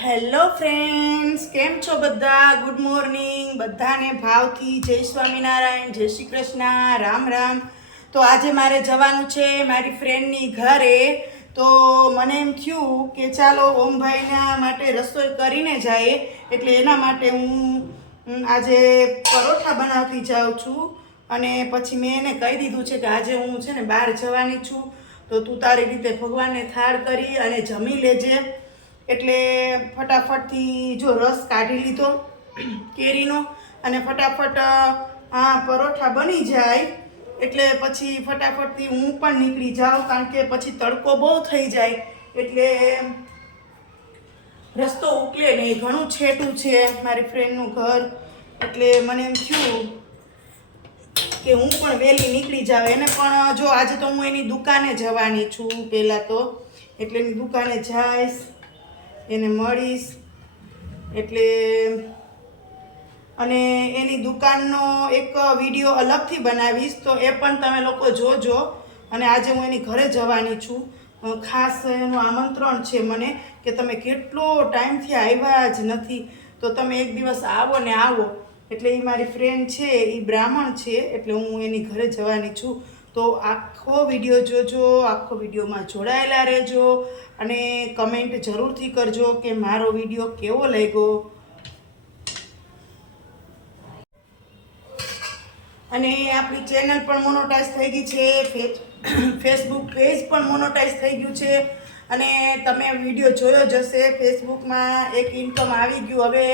Hello friends, કેમ છો બધા? ગુડ મોર્નિંગ બધાને ભાવથી જય સ્વામિનારાયણ, જય શ્રી કૃષ્ણ, રામ રામ. તો આજે મારે જવાનું છે મારી ફ્રેન્ડની ઘરે. તો મને એમ થયું કે ચાલો ઓમભાઈના માટે રસોઈ કરીને જાય, એટલે એના માટે હું આજે પરોઠા બનાવતી જાઉં છું. અને પછી મેં એને કહી દીધું છે કે આજે હું છે ને બહાર જવાની છું, તો તું તારી રીતે ભગવાનને થાળ કરી અને જમી લેજે. એટલે ફટાફટથી જો રસ કાઢી લીધો કેરીનો, અને ફટાફટ આ પરોઠા બની જાય એટલે પછી ફટાફટથી હું પણ નીકળી જાઉં, કારણ કે પછી તડકો બહુ થઈ જાય એટલે રસ્તો ઉકલે નહીં. ઘણું છેટું છે મારી ફ્રેન્ડનું ઘર, એટલે મને એમ થયું કે હું પણ વહેલી નીકળી જાઉં. એને પણ જો આજે તો હું એની દુકાને જવાની છું પહેલાં તો, એટલે એની દુકાને જઈશ, એને મળીશ. એટલે અને એની દુકાનનો એક વિડીયો અલગથી બનાવીશ, તો એ પણ તમે લોકો જોજો. અને આજે હું એની ઘરે જવાની છું, ખાસ એનું આમંત્રણ છે મને કે તમે કેટલો ટાઈમથી આવ્યા જ નથી, તો તમે એક દિવસ આવો ને આવો. એટલે એ મારી ફ્રેન્ડ છે, એ બ્રાહ્મણ છે, એટલે હું એની ઘરે જવાની છું. તો આખો વિડીયો જોજો, આખો વિડીયોમાં જોડાયેલા રહેજો અને કમેન્ટ જરૂરથી કરજો કે મારો વિડીયો કેવો લાગ્યો. અને આપણી ચેનલ પણ મોનોટાઈઝ થઈ ગઈ છે, ફેસબુક પેજ પણ મોનોટાઈઝ થઈ ગયું છે. અને તમે વિડીયો જોયો જ હશે, ફેસબુકમાં એક ઇન્કમ આવી ગયું, હવે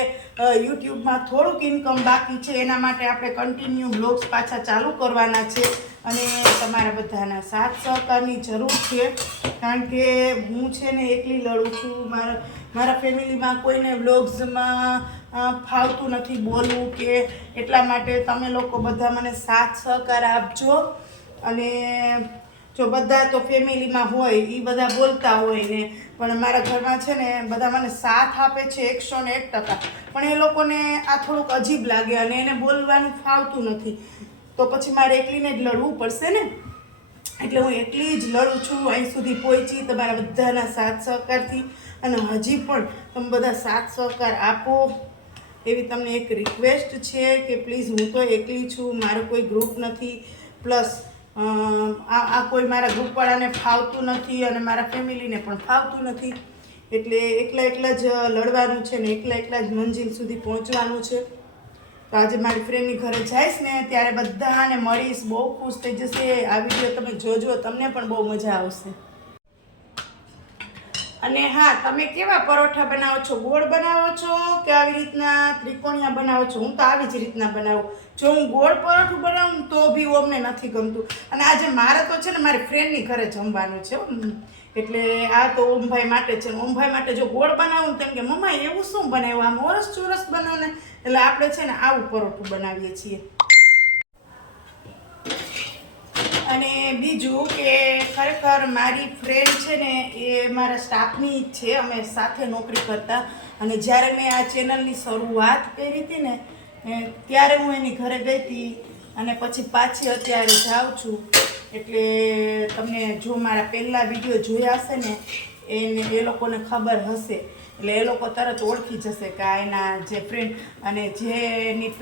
યુટ્યુબમાં થોડુંક ઇન્કમ બાકી છે. એના માટે આપણે કન્ટિન્યુ બ્લોગ્સ પાછા ચાલુ કરવાના છે, અને તમારા બધાના સાથ સહકારની જરૂર છે, કારણ કે હું છે ને એકલી લડું છું. મારા ફેમિલીમાં કોઈને વ્લોગ્સમાં ફાવતું નથી બોલવું કે, એટલા માટે તમે લોકો બધા મને સાથ સહકાર આપજો. અને જો બધા તો ફેમિલીમાં હોય એ બધા બોલતા હોય ને, પણ મારા ઘરમાં છે ને બધા મને સાથ આપે છે 101%. પણ એ લોકોને આ થોડુંક અજીબ લાગે અને એને બોલવાનું ફાવતું નથી, તો પછી મારે એકલીને જ લડવું પડશે ને. એટલે હું એકલી જ લડું છું, અહીં સુધી પહોંચી તમારા બધાના સાથ સહકારથી. અને હજી પણ તમે બધા સાથ સહકાર આપો એવી તમને એક રિક્વેસ્ટ છે કે પ્લીઝ, હું તો એકલી છું, મારું કોઈ ગ્રુપ નથી, પ્લસ આ કોઈ મારા ગ્રુપવાળાને ફાવતું નથી અને મારા ફેમિલીને પણ ફાવતું નથી. એટલે એકલા જ લડવાનું છે ને એકલા જ મંજિલ સુધી પહોંચવાનું છે. તો આજે મારી ફ્રેન્ડની ઘરે જઈશ ને ત્યારે બધાને મળીશ, બહુ ખુશ થઈ જશે. આ વિડીયો તમે જોજો, તમને પણ બહુ મજા આવશે. અને હા, તમે કેવા પરોઠા બનાવો છો? ગોળ બનાવો છો કે આવી રીતના ત્રિકોણિયા બનાવો છો? હું તો આવી જ રીતના બનાવું. જો હું ગોળ પરોઠું બનાવું તો બી ઓમને નથી ગમતું. અને આજે મારે તો છે ને મારી ફ્રેન્ડની ઘરે જમવાનું છે, એટલે આ તો ઓમભાઈ માટે છે. ઓમભાઈ માટે જો ગોળ બનાવું તેમ કે મમ્મા એવું શું બનાવ્યું, આમ ઓરસ ચોરસ બનાવો ને, એટલે આપણે છે ને આવું પરોઠું બનાવીએ છીએ. અને બીજું કે ખરેખર મારી ફ્રેન્ડ છે ને એ મારા સ્ટાફની જ છે, અમે સાથે નોકરી કરતા. અને જ્યારે મેં આ ચેનલની શરૂઆત કરી હતી ને ત્યારે હું એની ઘરે ગઈ હતી, અને પછી પાછી અત્યારે જાઉં છું. એટલે તમને જો મારા પહેલાં વિડીયો જોયા હશે ને એ લોકોને ખબર હશે, એટલે એ લોકો તરત ઓળખી જશે કે આ એના જે ફ્રેન્ડ અને જે એની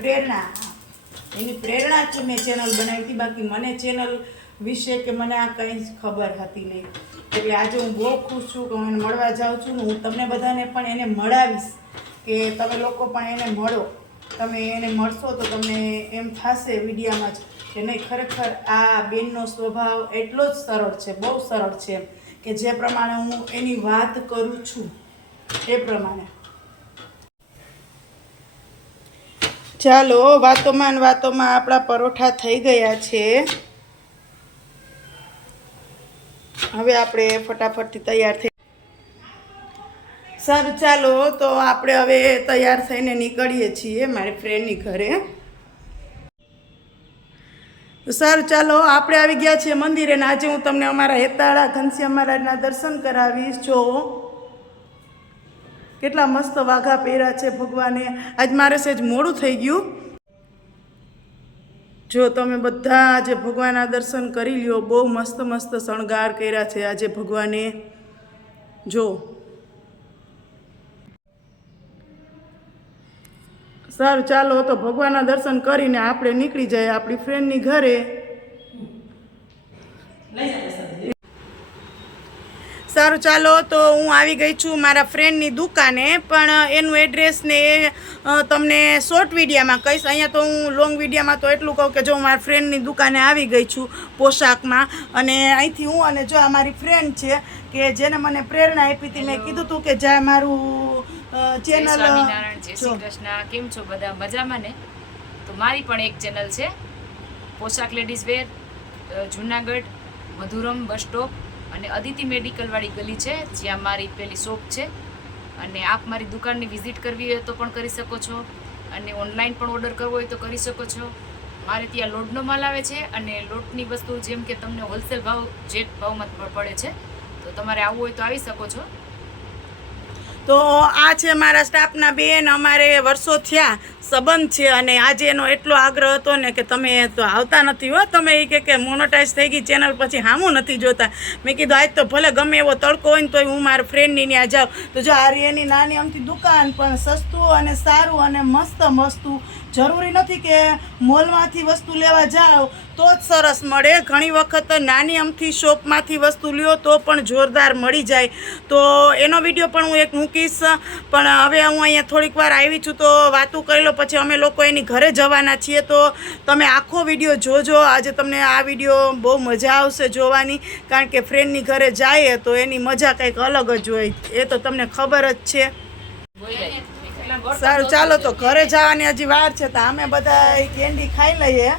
પ્રેરણાથી મેં ચેનલ બનાવી હતી. બાકી મને ચેનલ વિશે કે મને આ કંઈ જ ખબર હતી નહીં. એટલે આજે હું બહુ ખુશ છું કે હું એને મળવા જાઉં છું ને હું તમને બધાને પણ એને મળાવીશ, કે તમે લોકો પણ એને મળો. તમે એને મળશો તો તમને એમ થશે વિડીયામાં જ કે નહીં, ખરેખર આ બેનનો સ્વભાવ એટલો જ સરળ છે, બહુ સરળ છે, કે જે પ્રમાણે હું એની વાત કરું છું એ પ્રમાણે. ચાલો, વાતોમાં આપણા પરોઠા થઈ ગયા છે. હવે આપણે ફટાફટથી તૈયાર થઈ. સારું, ચાલો તો આપણે હવે તૈયાર થઈને નીકળીએ છીએ મારી ફ્રેન્ડની ઘરે. સારું, ચાલો આપણે આવી ગયા છીએ મંદિરે, ને આજે હું તમને અમારા હેતાળા ઘનશ્યામ મહારાજના દર્શન કરાવીશ. જો કેટલા મસ્ત વાઘા પહેર્યા છે ભગવાને. આજ મારે સહેજ મોડું થઈ ગયું. જો તમે બધા આજે ભગવાનના દર્શન કરી લ્યો, બહુ મસ્ત મસ્ત શણગાર કર્યા છે આજે ભગવાને. જો સારું ચાલો તો ભગવાનના દર્શન કરીને આપણે નીકળી જાય આપણી ફ્રેન્ડની ઘરે. સારું ચાલો તો હું આવી ગઈ છું મારા ફ્રેન્ડની દુકાને, પણ એનું એડ્રેસ ને એ તમને શોર્ટ વિડીયામાં કહીશ. અહીંયા તો હું લોંગ વિડીયામાં તો એટલું કહું કે જો હું મારા ફ્રેન્ડની દુકાને આવી ગઈ છું પોશાકમાં, અને અહીંથી હું અને જો આ મારી ફ્રેન્ડ છે કે જેને મને પ્રેરણા આપી હતી. મેં કીધું હતું કે જ્યાં મારું ચેનલ. સ્વામિનારાયણ, જય શ્રી કૃષ્ણ. કેમ છો બધા? મજામાં ને? તો મારી પણ એક ચેનલ છે પોશાક ladies wear, Junagadh Madhuram bus stop અને અદિતિ મેડિકલ વાળી ગલી છે, જ્યાં મારી પેલી શોપ છે. અને આપ મારી દુકાનની વિઝિટ કરવી હોય તો પણ કરી શકો છો, અને ઓનલાઈન પણ ઓર્ડર કરવો હોય તો કરી શકો છો. મારે ત્યાં લોટનો માલ આવે છે, અને લોટની વસ્તુ જેમ કે તમને હોલસેલ ભાવ જે ભાવમાં પડે છે, તો તમારે આવવું હોય તો આવી શકો છો. તો આ છે મારા સ્ટાફના બેન, અમારે વર્ષો થયા સંબંધ છે, અને આજે એનો એટલો આગ્રહ હતો ને કે તમે તો આવતા નથી હો, તમે એ કે મોનોટાઈઝ થઈ ગઈ ચેનલ પછી હામું નથી જોતા. મેં કીધું આજ તો ભલે ગમે એવો તડકો હોય ને તોય હું મારા ફ્રેન્ડની ત્યાં જાઉં. તો જો આ એની નાની અમથી દુકાન, પણ સસ્તું અને સારું અને મસ્ત વસ્તુ. જરૂરી નથી કે મોલમાંથી વસ્તુ લેવા જાઓ તો જ સરસ મળે, ઘણી વખત નાની અમથી શોપમાંથી વસ્તુ લ્યો તો પણ જોરદાર મળી જાય. તો એનો વિડીયો પણ હું એક મૂકીશ, પણ હવે હું અહીંયા થોડીક વાર આવી છું તો વાતું કરી લો, પછી અમે લોકો એની ઘરે જવાના છીએ. તો તમે આખો વિડીયો જોજો, આજે તમને આ વિડીયો બહુ મજા આવશે જોવાની, કારણ કે ફ્રેન્ડની ઘરે જાય તો એની મજા કંઈક અલગ જ હોય, એ તો તમને ખબર જ છે. સારું ચાલો તો ઘરે જવાની હજી વાર છે, તો અમે બધા કેન્ડી ખાઈ લઈએ,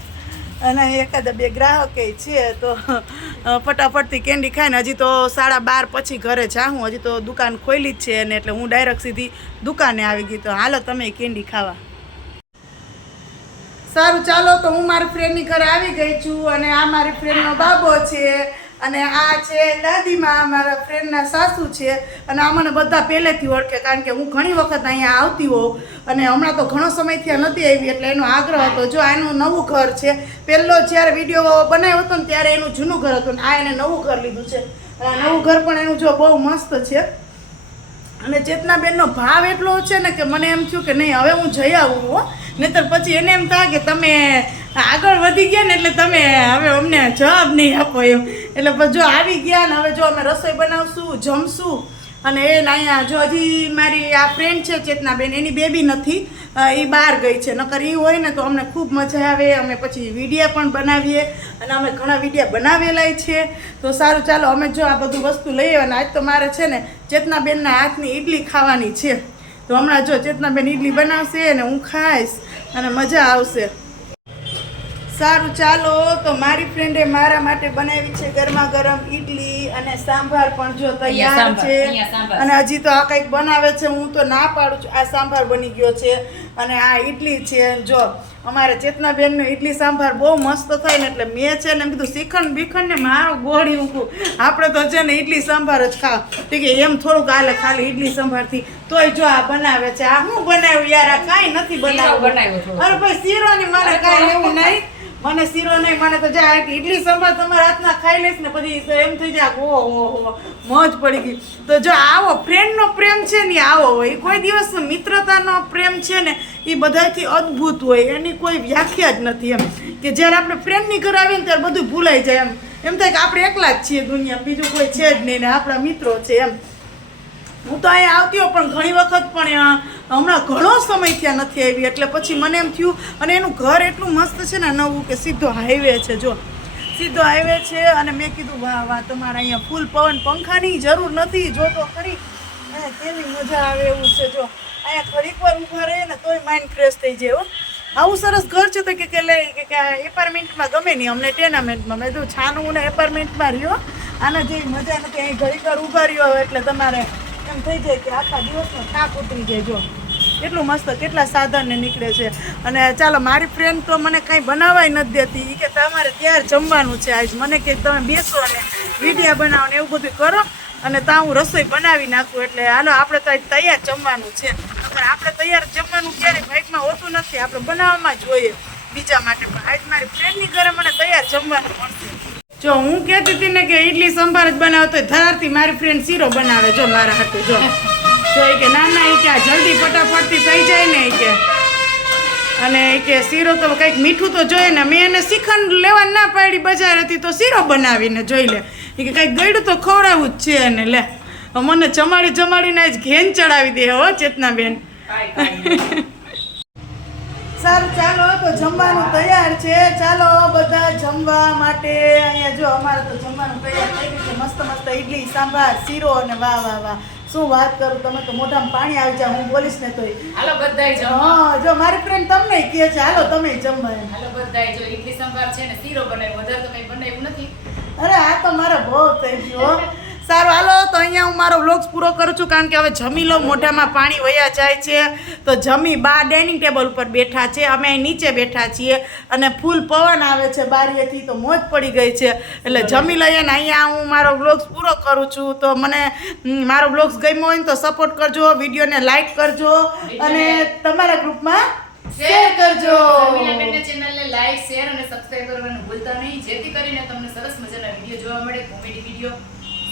અને એકાદ બે ગ્રાહક છે તો ફટાફટથી કેન્ડી ખાઈને હજી તો 12:30 પછી ઘરે જાઉં. હજી તો દુકાન ખોલી જ છે, ને એટલે હું ડાયરેક્ટ સીધી દુકાને આવી ગઈ. તો હાલો તમે કેન્ડી ખાવા. સારું ચાલો તો હું મારી ફ્રેન્ડની ઘરે આવી ગઈ છું, અને આ મારી ફ્રેન્ડનો બાબો છે, અને આ છે દાદીમાં, મારા ફ્રેન્ડના સાસુ છે. અને આ મને બધા પહેલેથી ઓળખે, કારણ કે હું ઘણી વખત અહીંયા આવતી હોઉં, અને હમણાં તો ઘણો સમય થયા નથી આવી, એટલે એનો આગ્રહ હતો. જો આનું નવું ઘર છે, પહેલો જ્યારે વિડીયો બનાવ્યો હતો ને ત્યારે એનું જૂનું ઘર હતું, ને આ એને નવું ઘર લીધું છે. નવું ઘર પણ એનું જો બહુ મસ્ત છે. અને ચેતનાબેનનો ભાવ એટલો છે ને કે મને એમ થયું કે નહીં હવે હું જઈ આવું હો, નહીંતર પછી એને એમ થાય કે તમે આગળ વધી ગયા ને એટલે તમે હવે અમને જવાબ નહીં આપો એમ. એટલે જો આવી ગયા ને હવે જો અમે રસોઈ બનાવશું, જમશું. અને એ અહીંયા જો હજી મારી આ ફ્રેન્ડ છે ચેતનાબેન, એની બેબી નથી, એ બહાર ગઈ છે. નકર એ હોય ને તો અમને ખૂબ મજા આવે, અમે પછી વિડીયા પણ બનાવીએ, અને અમે ઘણા વિડીયા બનાવેલાય છે. તો સારું ચાલો અમે જો આ બધું વસ્તુ લઈએ, અને આજ તો મારે છે ને ચેતનાબેનના હાથની ઈડલી ખાવાની છે. તો હમણાં જો ચેતનાબેન ઈડલી બનાવશે અને હું ખાઈશ, અને મજા આવશે. સારું ચાલો તો મારી ફ્રેન્ડે મારા માટે બનાવી છે ગરમા ગરમ ઈડલી, અને સાંભાર પણ જો તૈયાર છે. અને હજી તો આ કંઈક બનાવે છે, હું તો ના પાડું છું. આ સાંભાર બની ગયો છે, અને આ ઈડલી છે. જો અમારે ચેતનાબેનનો ઈડલી સાંભાર બહુ મસ્ત થાય ને, એટલે મેં છે ને કીધું શ્રીખંડ બીખંડ ને મારો ગોળી ઊંઘું, આપણે તો છે ને ઈડલી સાંભાર જ ખાવ. તો કે એમ થોડુંક હાલે ખાલી ઈડલી સાંભારથી, તોય જો આ બનાવે છે. આ હું બનાવ્યું યાર, આ કાંઈ નથી બનાવ્યું. અરે ભાઈ શીરોની મને કાંઈ એવું નહીં, મને શીરો નહીં, મને તો જાય ઈડલી સંભાર તમારા હાથના ખાઈ લઈશ ને પછી એમ થઈ જાય ઓહો મોજ પડી ગઈ. તો જો આવો ફ્રેન્ડનો પ્રેમ છે ને આવો હોય, કોઈ દિવસ મિત્રતાનો પ્રેમ છે ને એ બધાથી અદ્ભુત હોય, એની કોઈ વ્યાખ્યા જ નથી એમ. કે જ્યારે આપણે ફ્રેન્ડની ઘરે આવીએ ને ત્યારે બધું ભૂલાઈ જાય, એમ થાય કે આપણે એકલા જ છીએ દુનિયા, બીજું કોઈ છે જ નહીં, ને આપણા મિત્રો છે એમ. હું તો અહીંયા આવતી હોઉં પણ ઘણી વખત પણ હમણાં ઘણો સમય ત્યાં નથી આવી, એટલે પછી મને એમ થયું. અને એનું ઘર એટલું મસ્ત છે ને નવું, કે સીધો હાઈવે છે, જો સીધો હાઈવે છે. અને મેં કીધું વાહ વાહ, તમારે અહીંયા ફૂલ પવન પંખાની જરૂર નથી, જો તો ખરી કેવી મજા આવે એવું છે. જો અહીંયા ઘડીક વાર ઊભા રહે ને તોય માઇન્ડ ફ્રેશ થઈ જાય. આવું સરસ ઘર છે તો કે લે કે એપાર્ટમેન્ટમાં ગમે નહીં અમને, ટેનામેન્ટમાં. મેં કીધું છાનું ને એપાર્ટમેન્ટમાં રહ્યો, આના જેવી મજા નથી. અહીં ઘડીક વાર ઊભા રહ્યો એટલે તમારે એમ થઈ જાય કે આખા દિવસનો થાક ઉતરી જાય. જો કેટલું મસ્ત, કેટલા સાધનને નીકળે છે. અને ચાલો મારી ફ્રેન્ડ તો મને કાંઈ બનાવાય નથી દેતી, એ કે તમારે ત્યાર જમવાનું છે આજ. મને કે તમે બેસો અને વિડીયા બનાવો ને એવું બધું કરો, અને ત્યાં હું રસોઈ બનાવી નાખું. એટલે હાલો આપણે તો તૈયાર જમવાનું છે. આપણે તૈયાર જમવાનું ક્યારેય ભાઈકમાં હોતું નથી, આપણે બનાવવામાં જ હોઈએ બીજા માટે. પણ આજ મારી ફ્રેન્ડની ઘરે મને તૈયાર જમવાનું મળશે. જો હું કહેતી હતી ને કે ઈડલી સંભાર જ બનાવતો હોય, ધારથી મારી ફ્રેન્ડ શીરો બનાવે જો મારા હાથે. જો એ કે ના ના, એ કે આ જલ્દી ફટાફટથી થઈ જાય ને, એ કે અને એ કે શીરો તો કંઈક મીઠું તો જોઈએ ને. મેં એને શ્રીખંડ લેવા ના પાડી બજાર હતી તો શીરો બનાવીને જોઈ લે. એ કે કંઈક ગળ્યું તો ખવડાવવું જ છે એને. લે મને જમાડીને જ ઘેન ચડાવી દે હો ચેતનાબેન. સારું ચાલો તો જમવાનું તૈયાર છે. ચાલો બધા જમવા માટે. અહીંયા જો અમારે તો જમવાનું તૈયાર થઈ ગયું છે. મસ્ત મસ્ત ઇડલી સાંભાર શીરો અને વાહ વાહ વાહ શું વાત કરું. તમે તો મોઢામાં પાણી આવી જાય હું બોલીશ ને તોય. હાલો બધાય જમવા. હા જો મારી ફ્રેન્ડ તમને કહે છે હાલો તમે જમવા એમ. હાલો બધાય જો ઇડલી સંભાર છે ને શીરો બનાવ્યો, વધારે તો કંઈ બનાવ્યું નથી. અરે આ તો મારા બહુ થઈ ગયો. સારું હાલો તો અહીંયા હું મારો વ્લોગ્સ પૂરો કરું છું કારણ કે હવે જમી લો. મોઢામાં પાણી વયા જાય છે તો જમી બા ડાઇનિંગ ટેબલ ઉપર બેઠા છે, અમે અહીં નીચે બેઠા છીએ અને ફૂલ પવન આવે છે બારીએથી તો મોજ પડી ગઈ છે. એટલે જમી લઈએ ને અહીંયા હું મારો વ્લોગ્સ પૂરો કરું છું. તો મને મારો વ્લોગ્સ ગમ્યો હોય ને તો સપોર્ટ કરજો, વિડીયોને લાઈક કરજો અને તમારા ગ્રુપમાં શેર કરજો. જમીલાબેનના ચેનલને લાઈક, શેર અને સબસ્ક્રાઇબ કરવાનું ભૂલતા નહીં, જેથી કરીને તમને સરસ મજાના વિડીયો જોવા મળે. કોમેડી વિડીયો,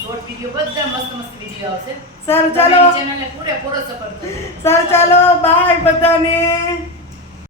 શોર્ટ વિડીયો, બધા મસ્ત મસ્ત વિડીયો આવશે. સારું ચાલો ચેનલને પૂરેપૂરો સપોર્ટ કરજો. સારું ચાલો બાય બધાને.